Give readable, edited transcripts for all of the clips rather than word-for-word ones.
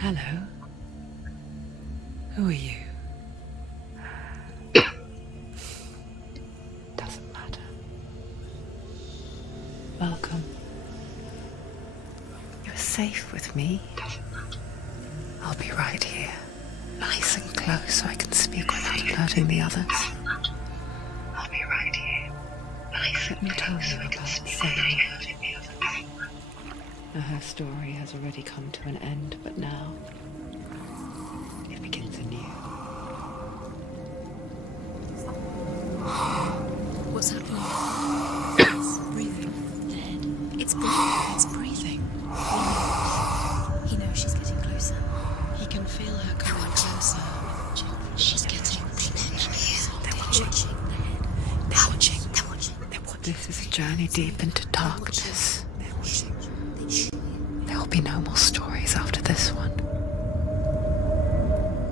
Hello. Who are you? Doesn't matter. Welcome. You're safe with me. I'll be right here, nice and close so I can speak without alerting the others. I'll be right here. Let me tell you about Senua'S. Now, her story has already come to an end, but now it begins anew. What's happening? It's breathing. The head. It's breathing. It's breathing. He knows she's getting closer. He can feel her coming closer. She's getting closer. They're watching. They're watching. They're watching. They're watching. This is a journey deep into darkness. They're watching. There will be no more stories after this one.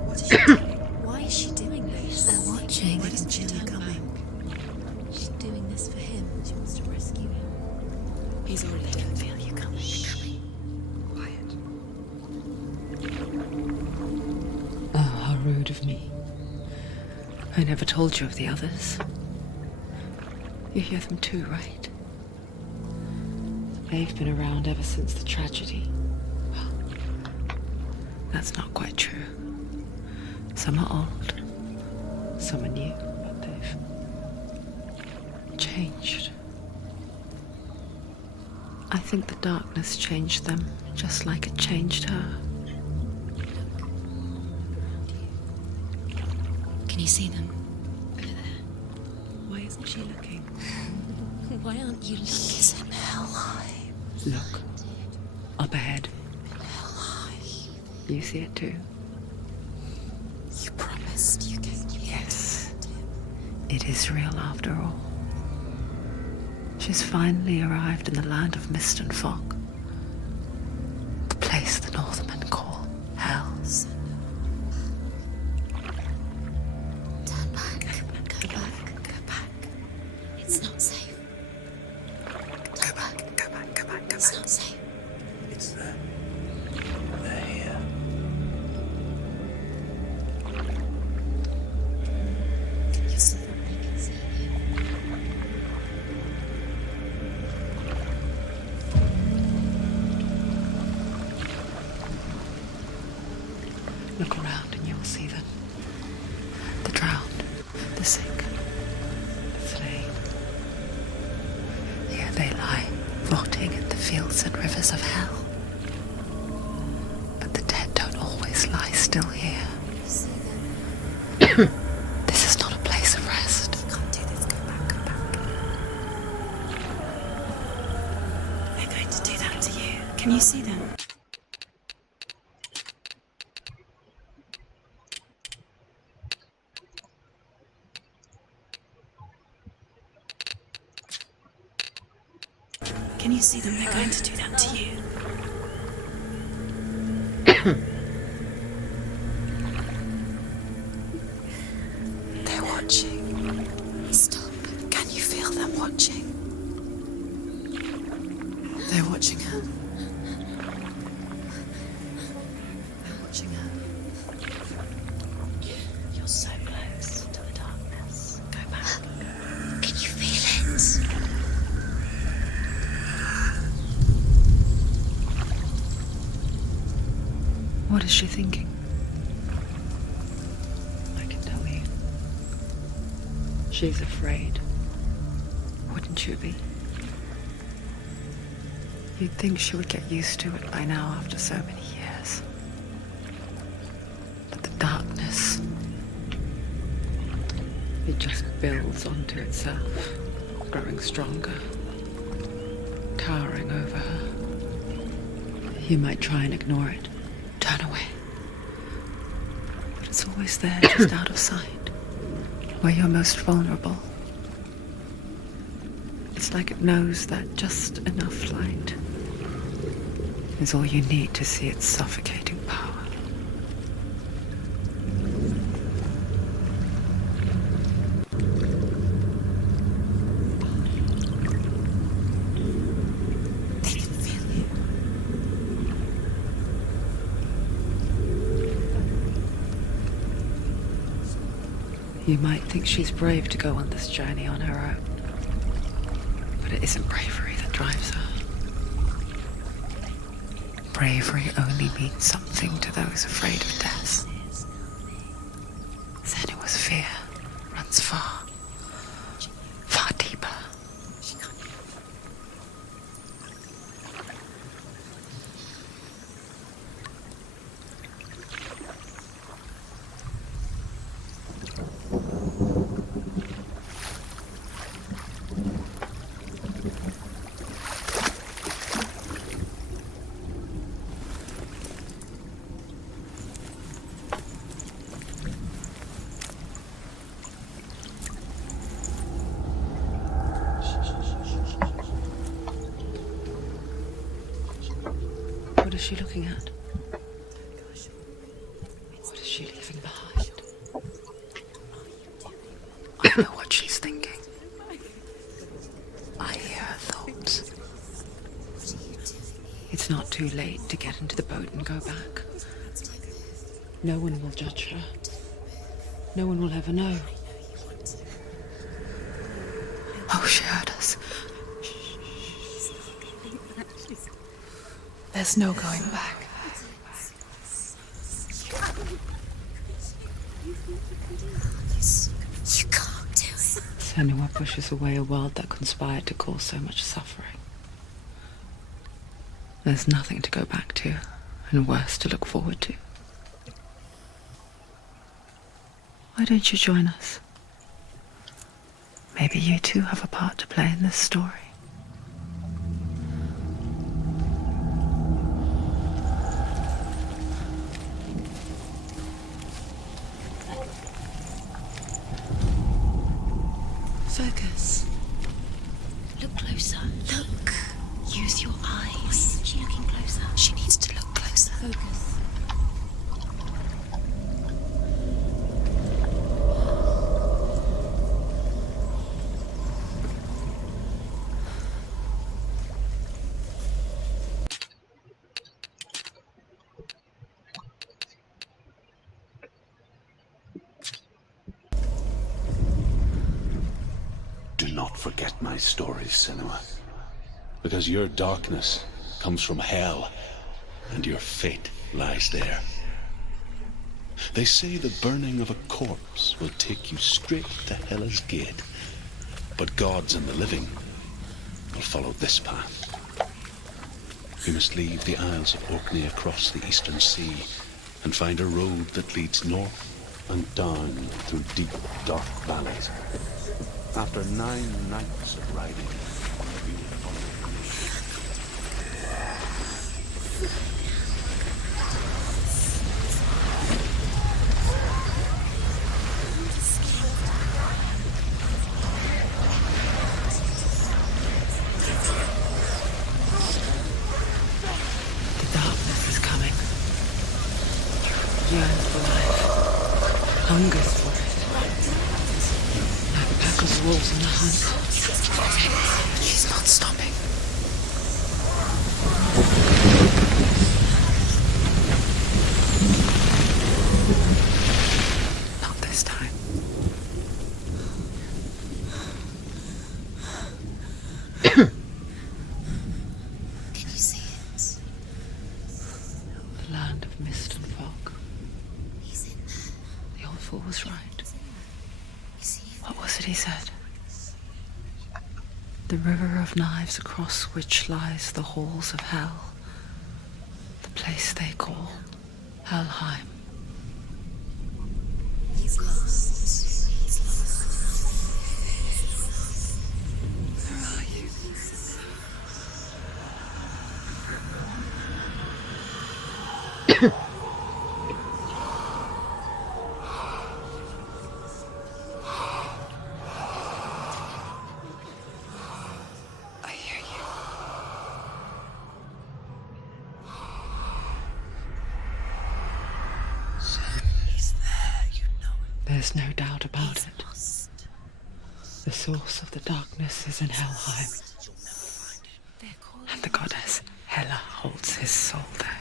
What is she doing? Why is she doing this? They're watching. Why doesn't she They're turn coming. back? She's doing this for him. She wants to rescue him. He's already dead. Feel you coming. Quiet. Oh, how rude of me. I never told you of the others. You hear them too, right? They've been around ever since the tragedy. Well, that's not quite true. Some are old, some are new, but they've changed. I think the darkness changed them, just like it changed her. Can you see them? Over there. Why isn't she looking? Why aren't you looking? He's in Helheim. Look, up ahead. Helheim. You see it too? You promised you gave me. Yes. It is real after all. She's finally arrived in the land of mist and fog. The place the Northmen call Hell. Turn back. Go back. Go back. It's not safe. Go back. Go back. Go back. Go It's back. not safe. It's them. They're here. You're so they can see you. Look around and you'll see them. The drowned, the sick, the slain. Here they lie, rotting in the fields and rivers of hell. But the dead don't always lie still here. See them. This is not a place of rest. Can't do this. Go back. Go back. They're going to do that to you. Can you see them? Can you see them? They're going to do that to you. They're watching. Stop. Can you feel them watching? They're watching her. They're watching her. You're so close to the darkness. Go back. Can you feel it? What is she thinking? I can tell you. She's afraid. Wouldn't you be? You'd think she would get used to it by now after so many years. But the darkness, it just builds onto itself, growing stronger, towering over her. You might try and ignore it, turn away. But it's always there, just out of sight, where you're most vulnerable. It's like it knows that just enough light is all you need to see its suffocating power. They can feel you. You might think she's brave to go on this journey on her own. But it isn't bravery that drives her. Bravery only means something to those afraid of death. Senua'S fear runs far, far deeper. What is she looking at? What is she leaving behind? I know what she's thinking. I hear her thoughts. It's not too late to get into the boat and go back. No one will judge her. No one will ever know. Oh, she heard us. There's no going back. You can't do it. Senua pushes away a world that conspired to cause so much suffering. There's nothing to go back to, and worse to look forward to. Why don't you join us? Maybe you too have a part to play in this story. Focus. Look closer. Look. Use your eyes. Why isn't she looking closer? She needs to look closer. Focus. Do not forget my stories, Senua. Because your darkness comes from hell, and your fate lies there. They say the burning of a corpse will take you straight to Hela's gate, but gods and the living will follow this path. You must leave the Isles of Orkney across the eastern sea and find a road that leads north and down through deep, dark valleys. After 9 nights of riding, you will follow The darkness is coming. Yearns for life. Hungers for it. Like a pack of wolves on the hunt. He's not stopping. Not this time. Can you see it? The land of mist and fog. He's in there. The old fool was right. You see it? What was it he said? The river of knives across which lies the halls of hell. The place they call Helheim. He's lost. He's lost. Where are you? I hear you. He's there, you know it. There's no doubt about He's it. lost. The source of the darkness is in Helheim, They're calling. and the goddess Hela holds his soul there.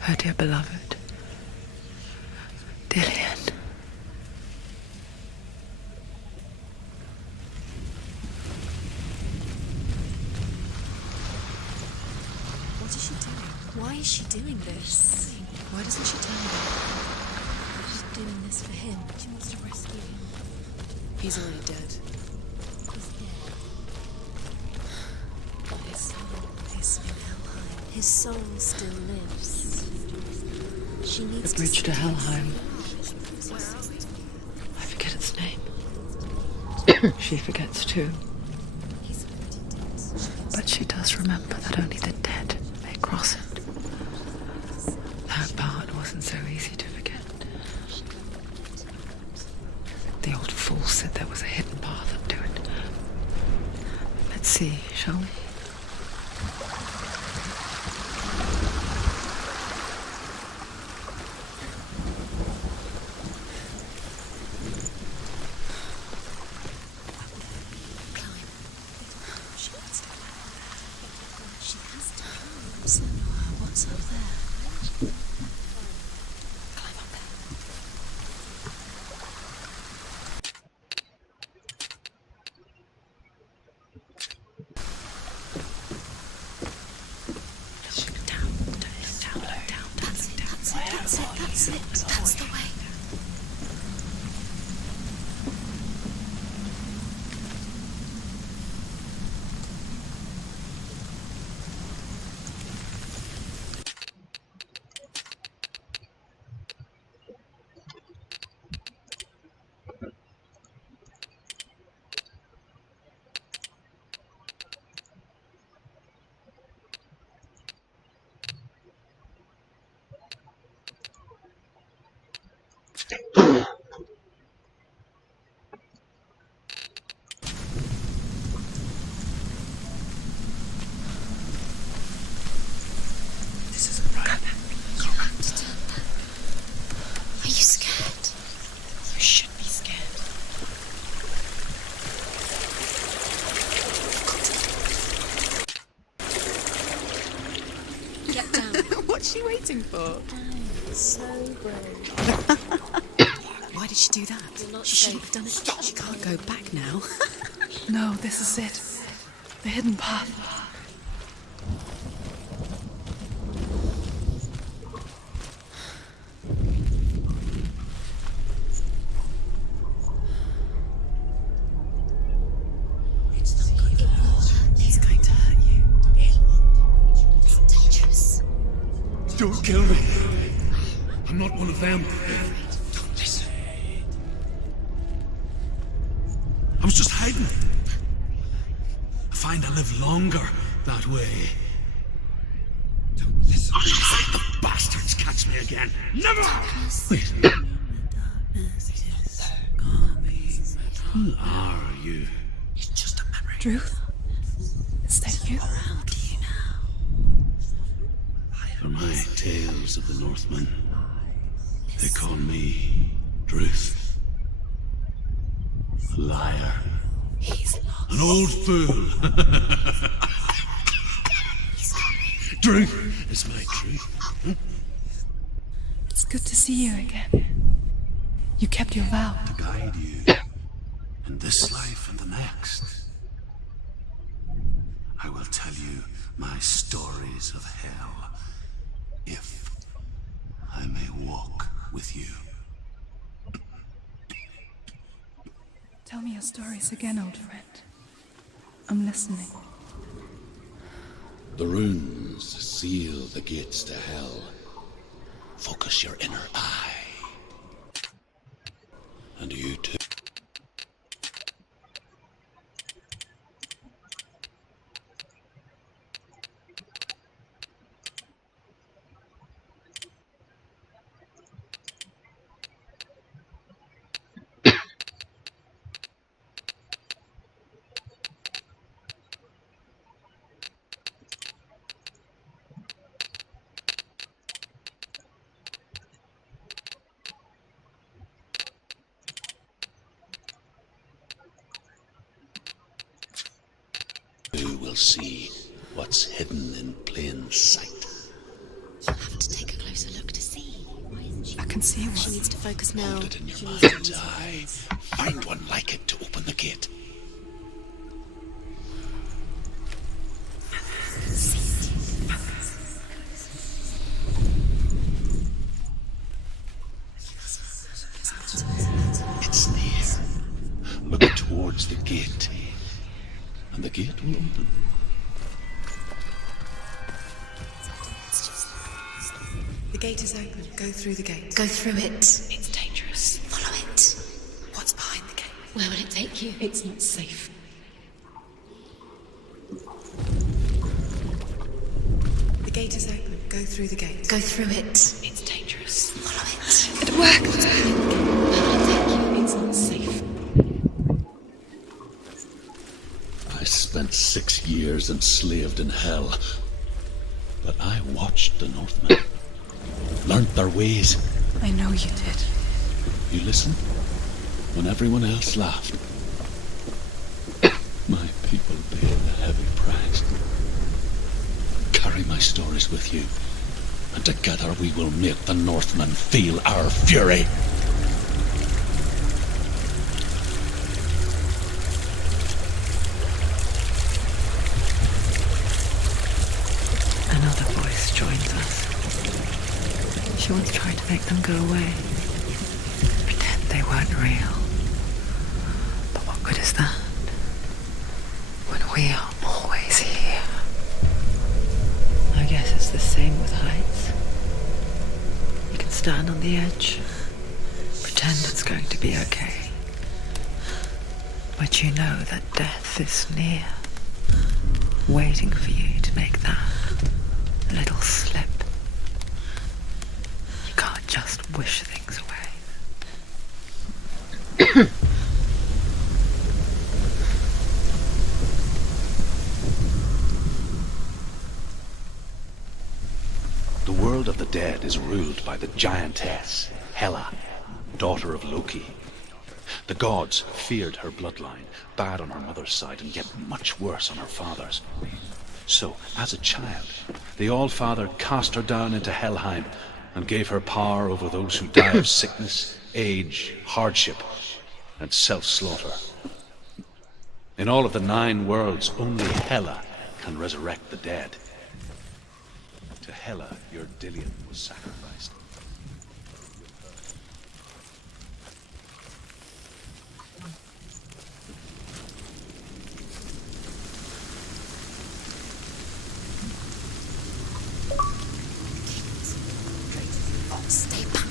Her dear beloved, Why is she doing this? Why doesn't she tell me? She's doing this for him. She wants to rescue him. He's already dead. He's dead. But his soul is in Helheim. His soul still lives. She needs The bridge to to Helheim. I forget its name. She forgets too. He's already dead. But she does remember that only the dead may cross it. That part wasn't so easy to forget. The old fool said there was a hidden path up to it. Let's see, shall we? She has to go. She has to go. Senua, what's up there? Climb up there. Look down, down. That's it. That's the way. This isn't right. You have to turn back. Are you scared? You should be scared. Get down. What's she waiting for? So brave. Why did she do that? You're not She shouldn't have safe. done it. She can't go back now. No, this is it. The hidden path. It's not going to hurt. It's going to hurt you. It's dangerous. Don't kill me. I'm not one of them. Don't listen. I was just hiding. I find I live longer that way. Don't listen. I'll just let the bastards catch me again. Never! Wait. Who are you? It's just a memory. Truth? Is that you? Around you now. For my tales of the Northmen, they call me Druth. A liar. He's lost. An old fool. Druth is my truth. It's good to see you again. You kept your vow. To guide you in this life and the next. I will tell you my stories of hell, if I may walk with you. Tell me your stories again, old friend. I'm listening. The runes seal the gates to hell. Focus your inner eye. And you too. You will see what's hidden in plain sight. You have to take a closer look to see. Why isn't she? I can see She one. needs to focus now. Hold it in your She needs to mind's use her eye. hands. Find one like it to open the gate. towards the gate. And the gate will open. The gate is open. Go through the gate. Go through it. It's dangerous. Follow it. What's behind the gate? Where will it take you? It's not safe. The gate is open. Go through the gate. Go through it. It's dangerous. Follow it. It worked. Where will it take you? It's not safe. I spent 6 years enslaved in hell. But I watched the Northmen. Learnt their ways. I know you did. You listened when everyone else laughed. My people paid a heavy price. Carry my stories with you, and together we will make the Northmen feel our fury. Another voice joins us. She once tried to make them go away. Pretend they weren't real. But what good is that? When we are always here. I guess it's the same with heights. You can stand on the edge. Pretend it's going to be okay. But you know that death is near. Waiting for you to make that little slip. You can't just wish things away. The world of the dead is ruled by the giantess, Hela, daughter of Loki. The gods feared her bloodline, bad on her mother's side and yet much worse on her father's. So, as a child, the All-Father cast her down into Helheim and gave her power over those who die of sickness, age, hardship, and self-slaughter. In all of the 9 worlds, only Hela can resurrect the dead. To Hela, your Dillion was sacrificed. Stay back.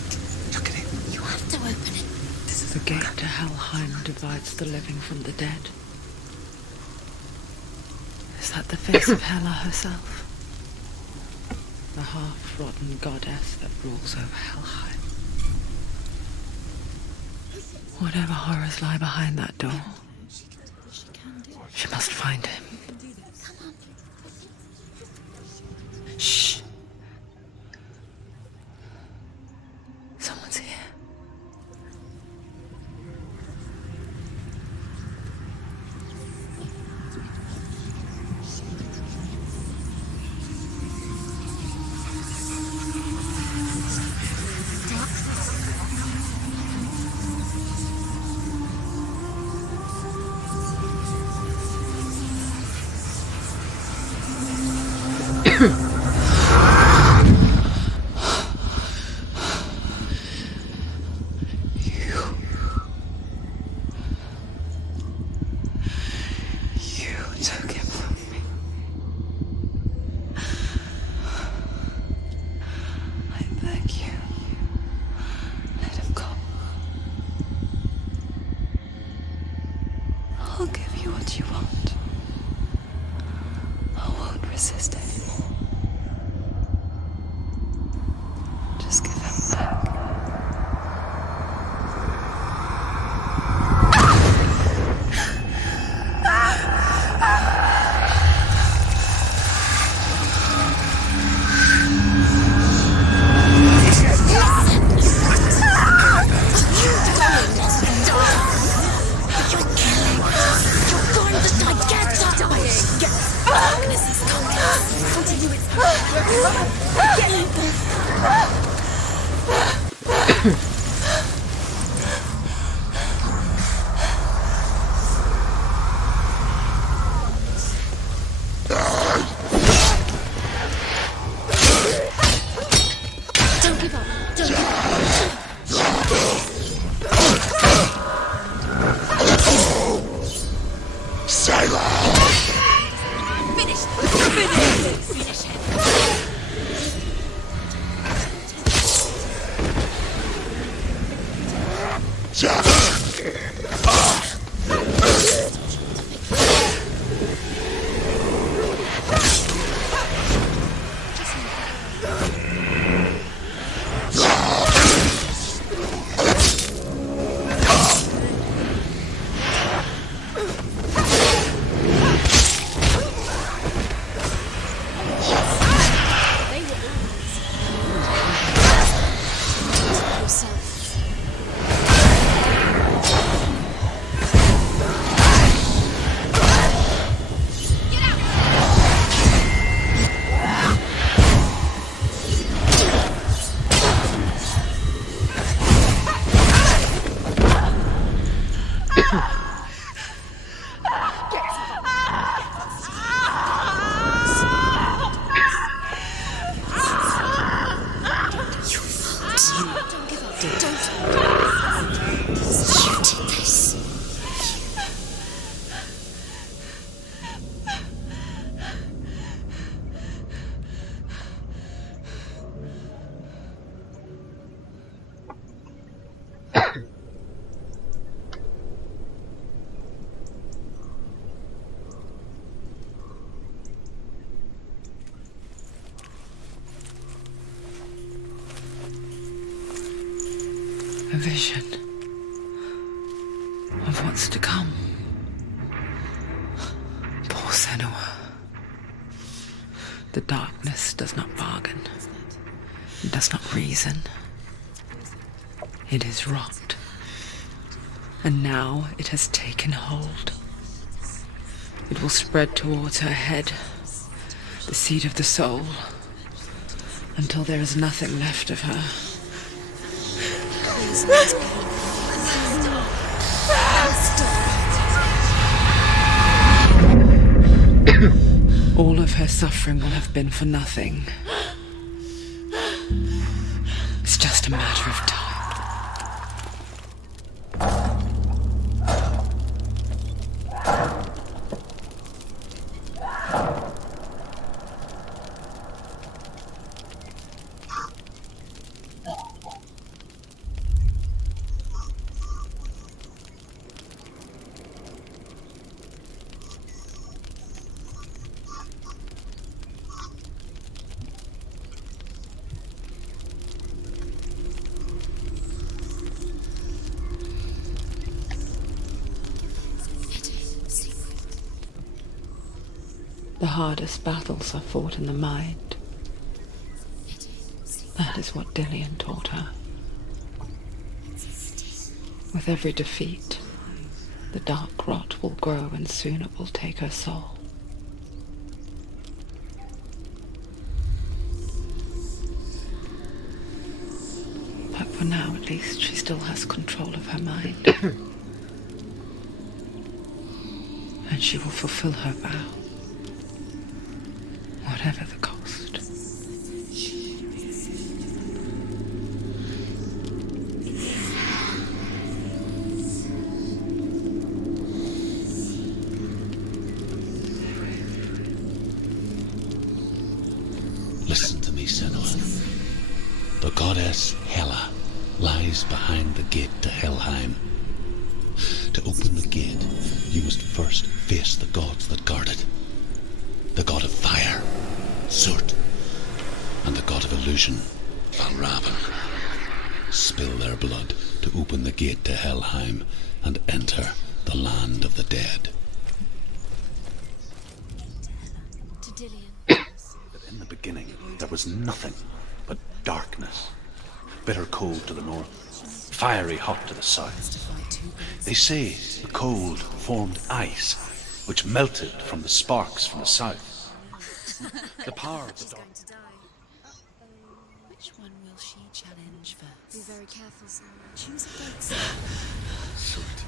Look at it. You have to open it. The gate to Helheim divides the living from the dead. Is that the face of Hela herself? The half-rotten goddess that rules over Helheim. Whatever horrors lie behind that door, she must find him. Shh. Someone's here. I'll give you what you want. I won't resist anymore. Just give him back. Get in! vision of what's to come. Poor Senua. The darkness does not bargain. It does not reason. It is rot. And now it has taken hold. It will spread towards her head, the seat of the soul, until there is nothing left of her. All of her suffering will have been for nothing. It's just a matter of time. The hardest battles are fought in the mind. That is what Dillian taught her. With every defeat, the dark rot will grow and soon it will take her soul. But for now, at least, she still has control of her mind. And she will fulfill her vow. Whatever the cost. Listen to me, Senua. The goddess Hela lies behind the gate to Helheim. To open the gate, you must first face the gods that guard it. The god of fire, Surt, and the god of illusion, Valravan. Spill their blood to open the gate to Helheim and enter the land of the dead. To Dillian. But in the beginning, there was nothing but darkness. Bitter cold to the north, fiery hot to the south. They say the cold formed ice, which melted from the sparks from the south. The power of the dark. Which one will she challenge first? Be very careful, Senua. Choose a date, sir. Surt,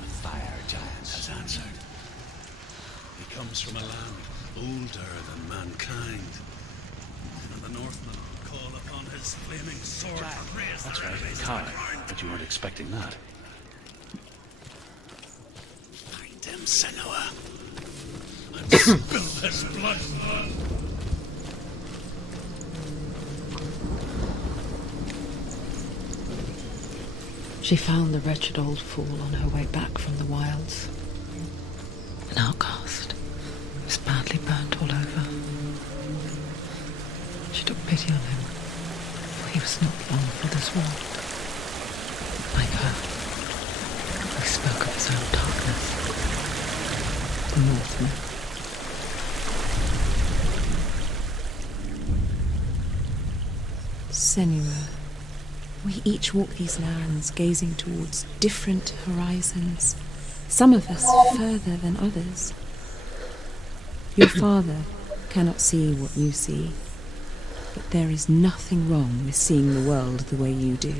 the fire giant, has answered. He comes from a land older than mankind. And the Northmen call upon his flaming sword to raise That's their right, enemies to Kai, the ground. but you weren't expecting that. Find him, Senua, and spill his blood. She found the wretched old fool on her way back from the wilds. An outcast. He was badly burnt all over. She took pity on him, for he was not long for this world. Like her, he spoke of his own darkness. The Northman. Senua, we each walk these lands gazing towards different horizons, some of us further than others. Your father cannot see what you see, but there is nothing wrong with seeing the world the way you do.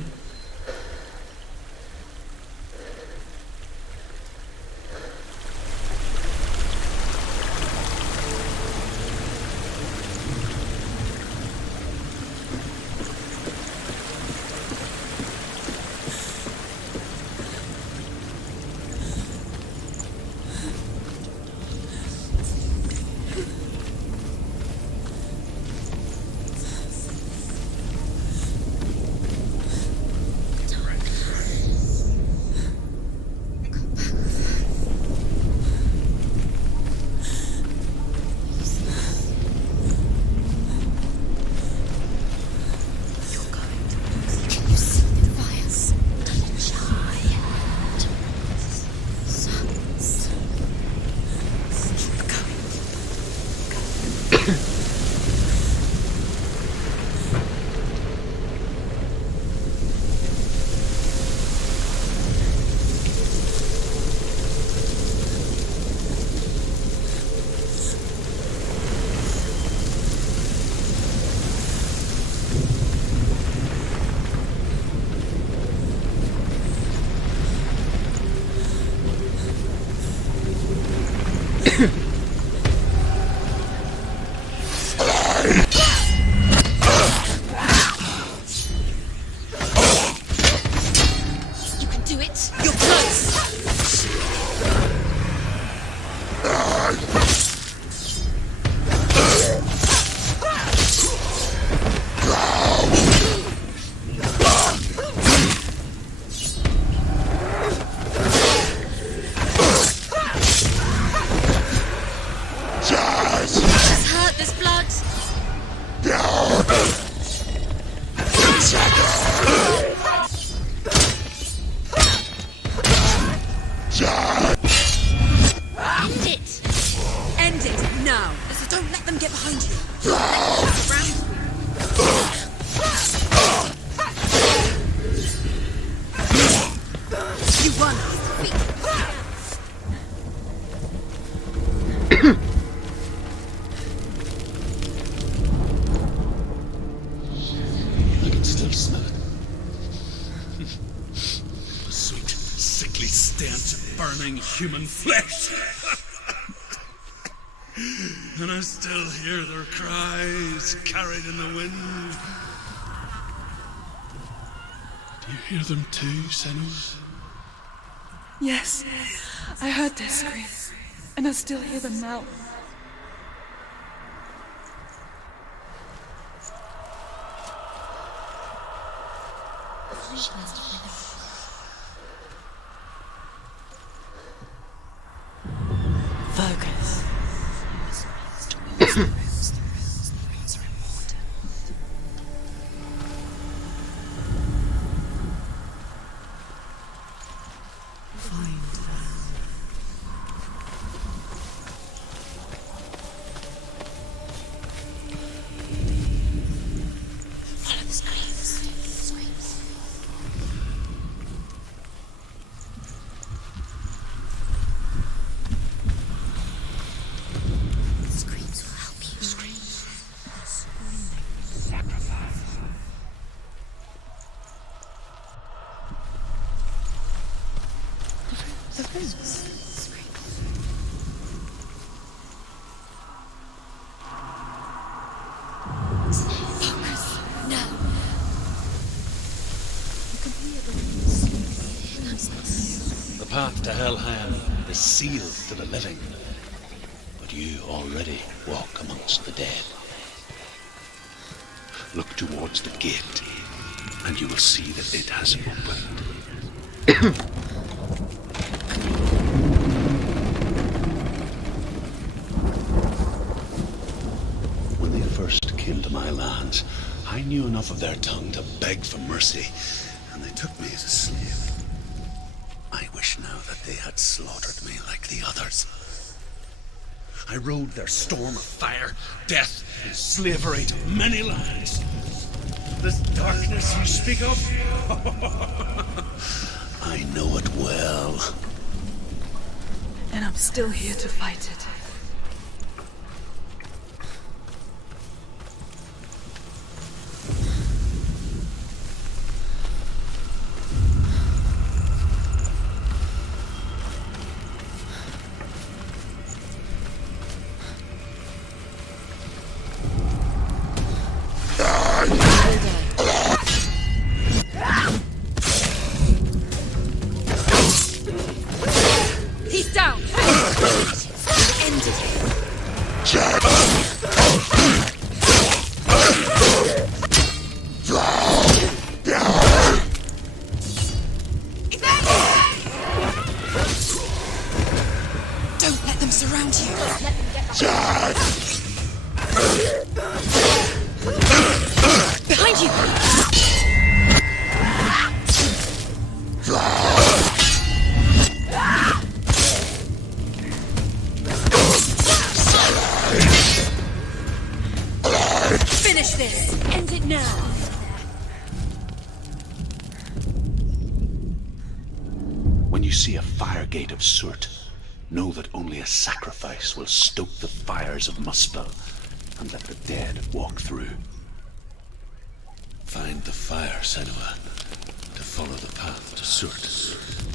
You can do it. You're close. This hurt. There's blood. End it. End it now. So don't let them get behind you. Around you. You won. I can still smell it. The sweet, sickly stench of burning human flesh. And I still hear their cries carried in the wind. Do you hear them too, Senua'S? Yes, I heard their screams, and I still hear them now. Focus. Follow the screams. Screams will help you. Sacrifice. The runes. Focus. No. You can hear the runes. The path to Helheim is sealed to the living, but you already walk amongst the dead. Look towards the gate, and you will see that it has opened. When they first came to my lands, I knew enough of their tongue to beg for mercy, and they took me as a slave. I wish now that they had slaughtered me like the others. I rode their storm of fire, death, and slavery to many lands. This darkness you speak of, I know it well. And I'm still here to fight it. He's down. Ended it. Don't let them surround you. Behind you. this! End it now! When you see a fire gate of Surt, know that only a sacrifice will stoke the fires of Muspel and let the dead walk through. Find the fire, Senua, to follow the path to Surt.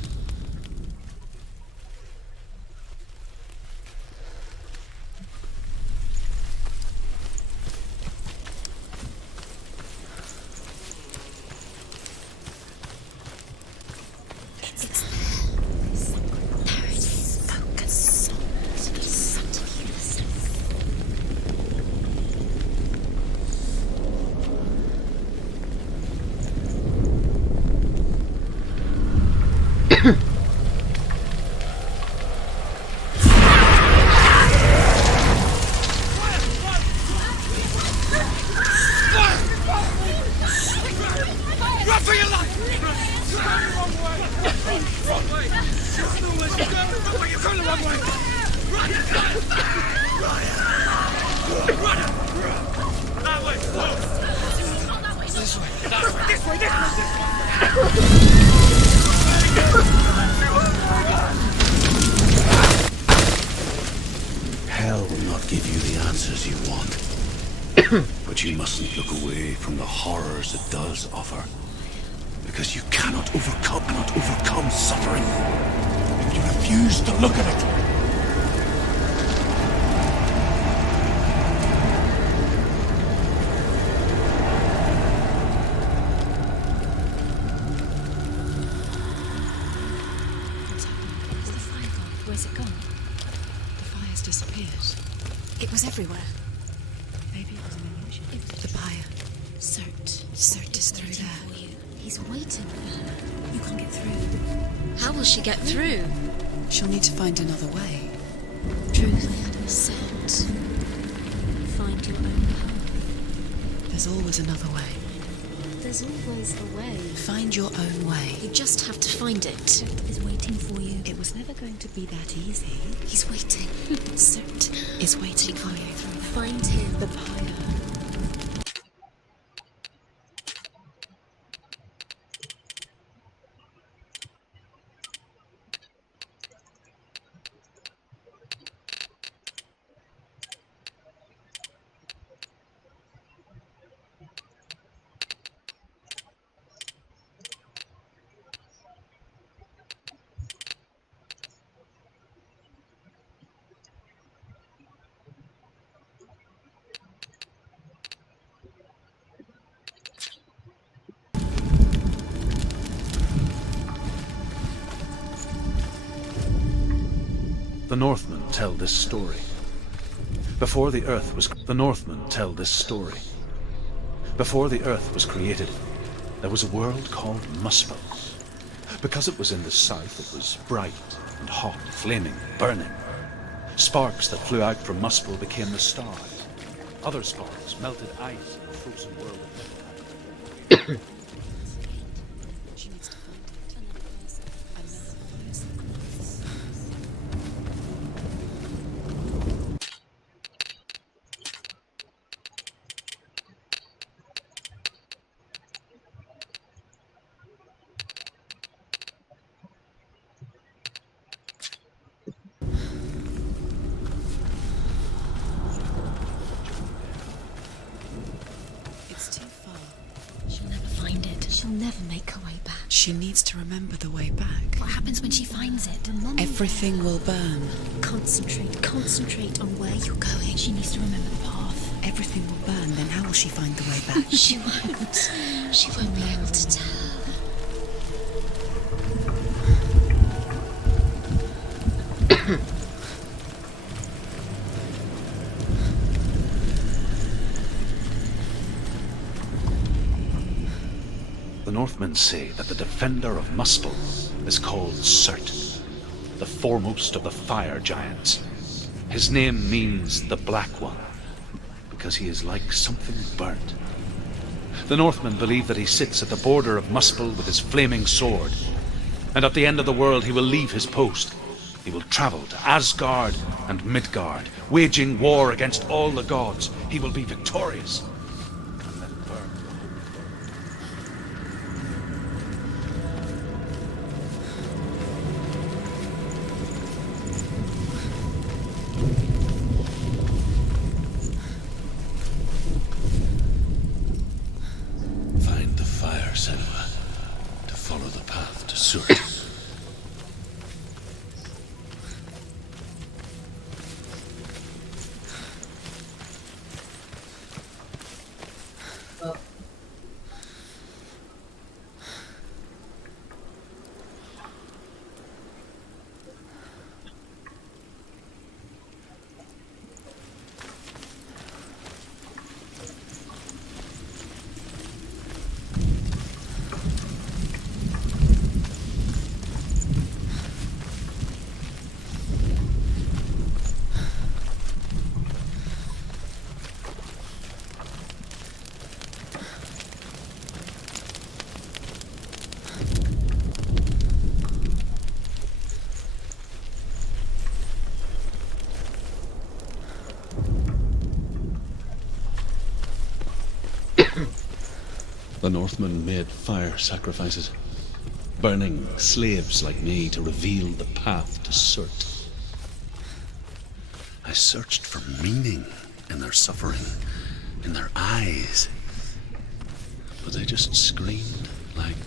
Hell will not give you the answers you want. But you mustn't look away from the horrors it does offer. Because you cannot overcome suffering if you refuse to look at it. Where's it gone? The fire's disappeared. It was everywhere. Maybe it was an illusion. The pyre. Surt is through there. He's waiting for her. You can't get through. How will she get through? She'll need to find another way. Truth. Surt. Find your own path. There's always another way. There's always a way. Find your own way. You just have to find it. Surt is waiting for you. It was never going to be that easy. He's waiting. Surt is waiting for you. Find him. The pyre. The Northmen tell this story. Before the earth was... The Northmen tell this story. Before the earth was created, there was a world called Muspel. Because it was in the south, it was bright and hot, flaming, burning. Sparks that flew out from Muspel became the stars. Other sparks melted ice in the frozen world of Helheim. She needs to find it. Another person. It's too far. She'll never find it. She'll never make her way back. She needs to remember the way back. What happens when she finds it? Remember. Everything will burn. Concentrate on where you're going. She needs to remember the path. Everything will burn, then how will she find the way back? She won't. She won't be able to tell. The Northmen say that the defender of Muspel is called Surt, the foremost of the fire giants. His name means the Black One, because he is like something burnt. The Northmen believe that he sits at the border of Muspel with his flaming sword, and at the end of the world he will leave his post. He will travel to Asgard and Midgard, waging war against all the gods. He will be victorious. The Northmen made fire sacrifices, burning slaves like me to reveal the path to Surt. I searched for meaning in their suffering, in their eyes, but they just screamed like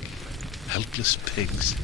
helpless pigs.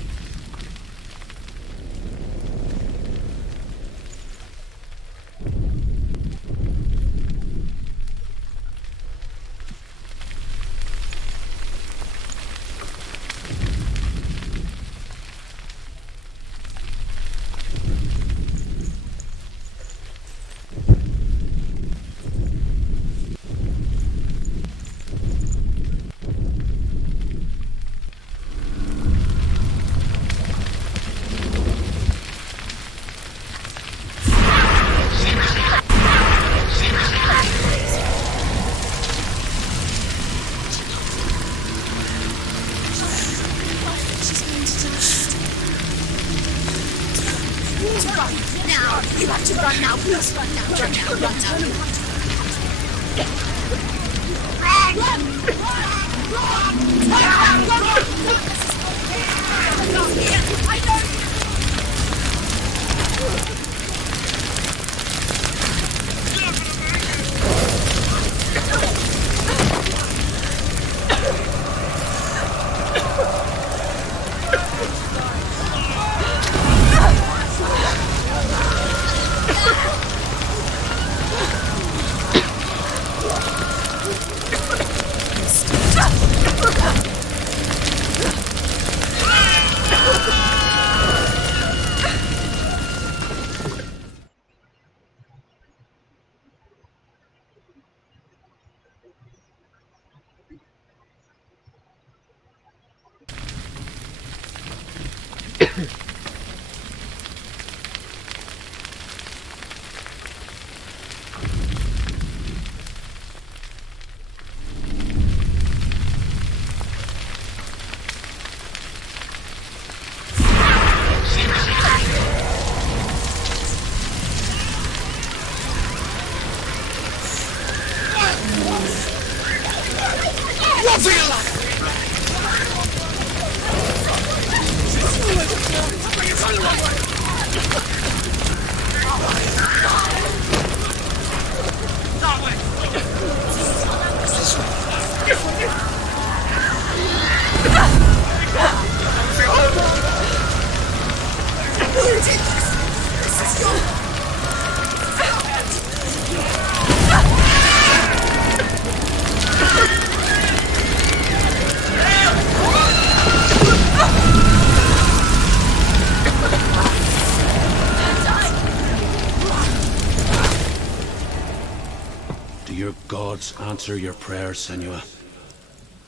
Answer your prayers, Senua.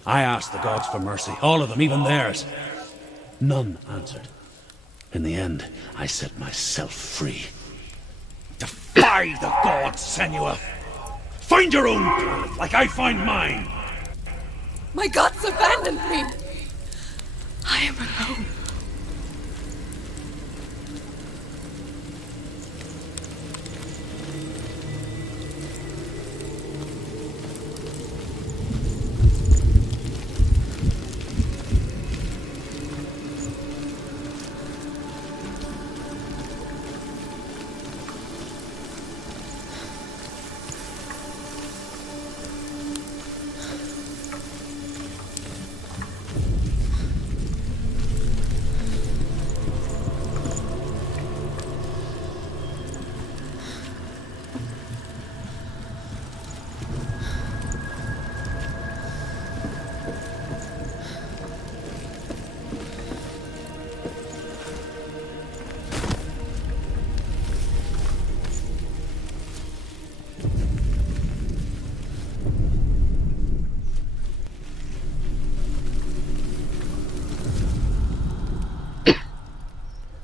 I asked the gods for mercy, all of them, even theirs. None answered. In the end, I set myself free. Defy the gods, Senua! Find your own path, like I find mine! My gods abandoned me! I am alone.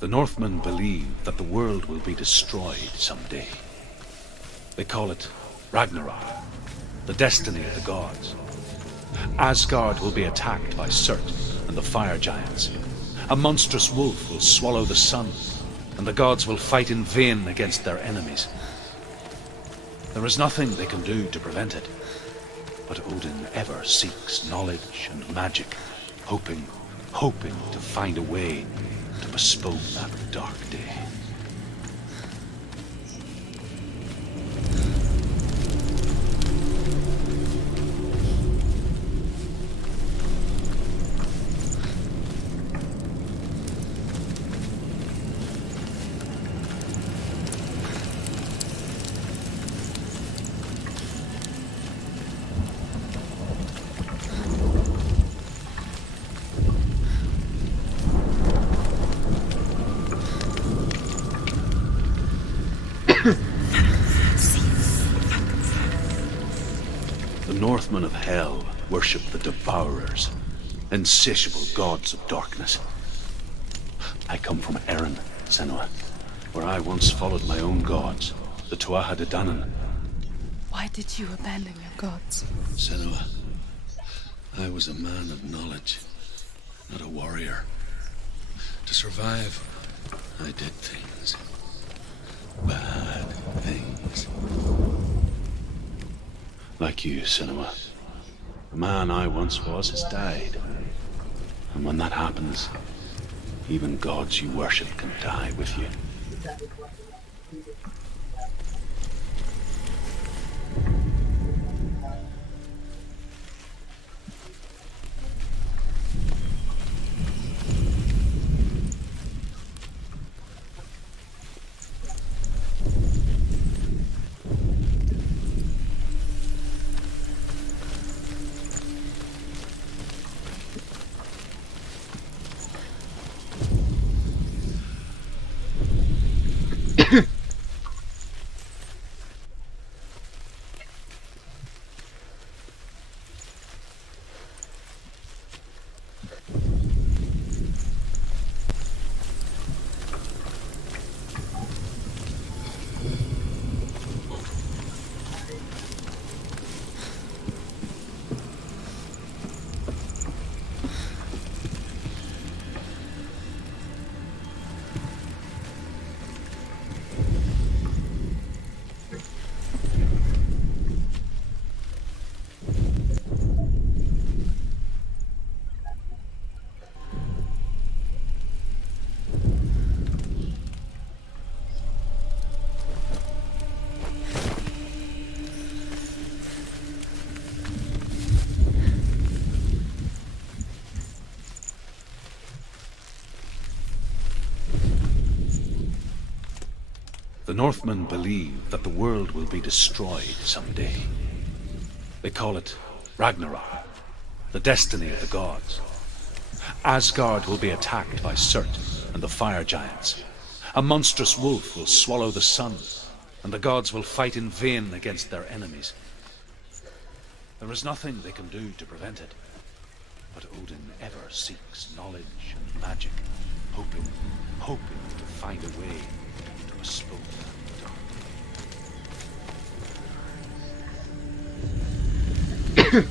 The Northmen believe that the world will be destroyed someday. They call it Ragnarok, the destiny of the gods. Asgard will be attacked by Surt and the fire giants. A monstrous wolf will swallow the sun, and the gods will fight in vain against their enemies. There is nothing they can do to prevent it. But Odin ever seeks knowledge and magic, hoping to find a way to postpone that dark day. The Northmen of Hell worship the Devourers, insatiable gods of darkness. I come from Erin, Senua, where I once followed my own gods, the Tuatha De Danann. Why did you abandon your gods? Senua, I was a man of knowledge, not a warrior. To survive, I did things. Bad things. Like you, Senua. The man I once was has died. And when that happens, even gods you worship can die with you. The Northmen believe that the world will be destroyed someday. They call it Ragnarok, the destiny of the gods. Asgard will be attacked by Surt and the fire giants. A monstrous wolf will swallow the sun, and the gods will fight in vain against their enemies. There is nothing they can do to prevent it, but Odin ever seeks knowledge and magic, hoping to find a way to postpone that dark day.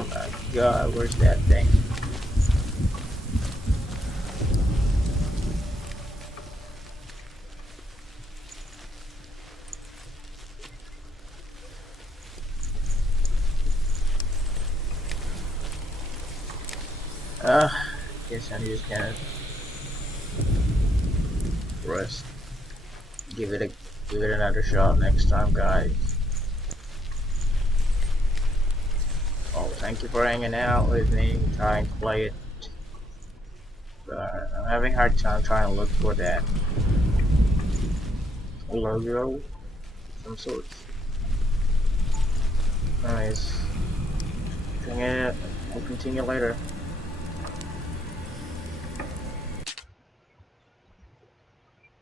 Oh my god, where's that thing? Guess I'm just gonna rest. Give it another shot next time, guys. Oh, thank you for hanging out with me, trying to play it. I'm having a hard time trying to look for that logo of some sorts. Anyways, we'll continue later.